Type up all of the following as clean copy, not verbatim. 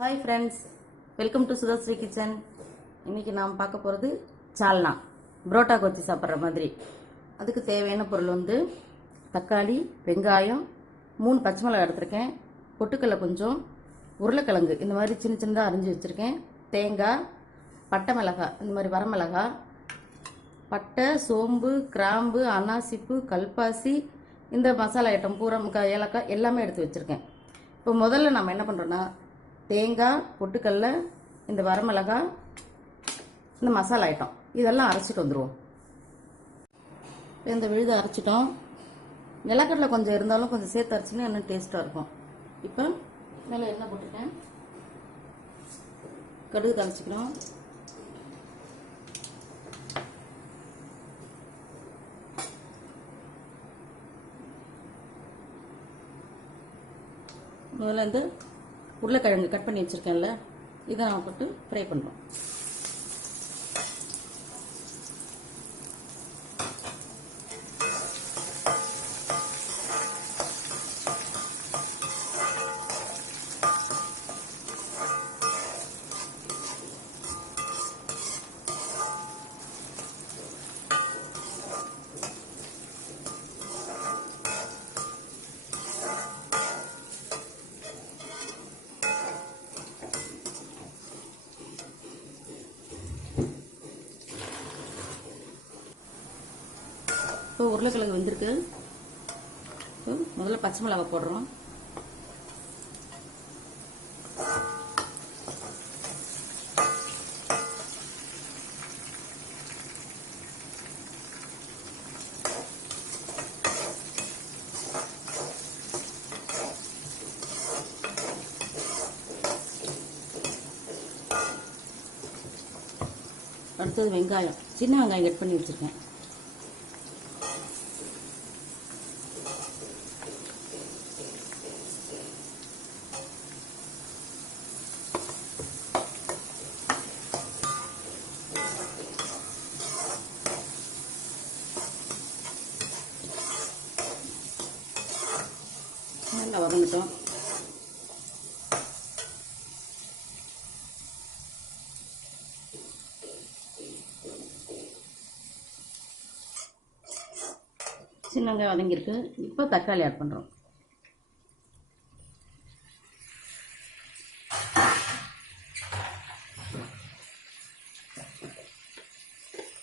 Hi friends, welcome to SudhaSri kitchen. இன்னைக்கு நாம் பார்க்க போறது சால்னா புரோட்டா கொத்தி சாப்பிட்ற மாதிரி. அதுக்கு தேவையான பொருள் வந்து தக்காளி, வெங்காயம், 3 பச்சை மிளகாய் எடுத்திருக்கேன், பொட்டுக்கடலை கொஞ்சம், உருளைக்கிழங்கு இந்த மாதிரி சின்ன சின்னதாக அரிஞ்சு வச்சிருக்கேன், தேங்காய், பட்டை மிளகாய் இந்த மாதிரி வரமிளகாய், பட்டை, சோம்பு, கிராம்பு, அனாசிப்பு, கல்பாசி இந்த மசாலா ஐட்டம் பூரா ஏலக்காய் எல்லாமே எடுத்து வச்சிருக்கேன். இப்போ முதல்ல நம்ம என்ன பண்ணுறோன்னா தேங்காய், பொட்டுக்கடலை, இந்த வரமிளகாய், இந்த மசாலா ஐட்டம் இதெல்லாம் அரைச்சிட்டு வந்துடுவோம். இந்த விழுதை அரைச்சிட்டோம். நிலக்கடலை கொஞ்சம் இருந்தாலும் கொஞ்சம் சேர்த்து அரைச்சின்னா இன்னும் டேஸ்ட்டாக இருக்கும். இப்போ மேலே எண்ணெய் போட்டுட்டேன், கடுகு தாளிச்சிக்கிறோம். முதல்ல இந்த உருளைக்கிழங்கு கட் பண்ணி வச்சிருக்கேன்ல, இதை நான் போட்டு ஃப்ரை பண்ணுறோம். இப்போ உருளைக்கிழங்கு வெந்திருக்கு. முதல்ல பச்சை மிளகாய் போடுறோம். அடுத்தது வெங்காயம், சின்ன வெங்காயம் கட் பண்ணி வச்சிருக்கேன். நல்லா வதங்கிட்டோம். சின்ன வெங்காயம் வதங்கியிருக்கு. இப்போ தக்காளி ஆட் பண்ணுறோம்.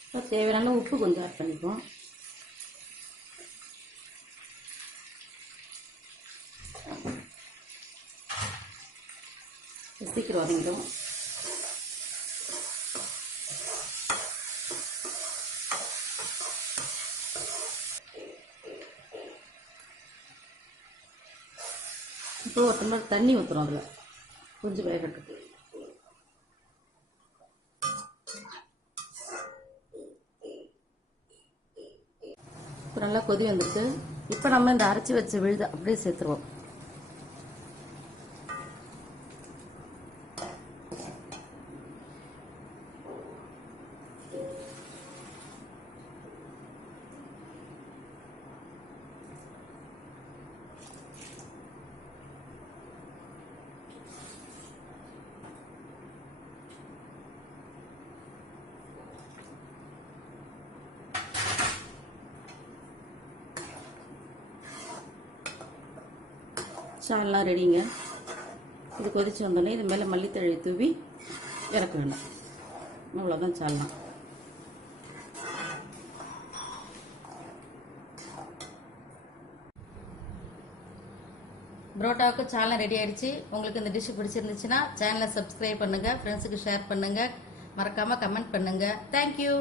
இப்போ தேவையான உப்பு கொஞ்சம் ஆட் பண்ணிப்போம். சீக்கிரம் வதங்கிடும். இப்போ ஒரு டம்ளர் தண்ணி ஊற்றுறோம். அதில் கொஞ்சம் வேகட்டுக்கு. இப்போ நல்லா கொதி வந்துட்டு இப்போ நம்ம இந்த அரைச்சி வச்ச விழுதை அப்படியே சேர்த்துருவோம். சால்னா ரெடிங்க. இது கொதிச்சு வந்தோடனே இது மேலே மல்லித்தழை தூவி இறக்க வேண்டாம். அவ்வளோதான் சால்னா. புரோட்டாவுக்கு சால்னா ரெடி ஆயிடுச்சு. உங்களுக்கு இந்த டிஷ் பிடிச்சிருந்துச்சுன்னா சேனலை சப்ஸ்கிரைப் பண்ணுங்க, ஃப்ரெண்ட்ஸுக்கு ஷேர் பண்ணுங்க, மறக்காம கமெண்ட் பண்ணுங்க. தேங்க்யூ.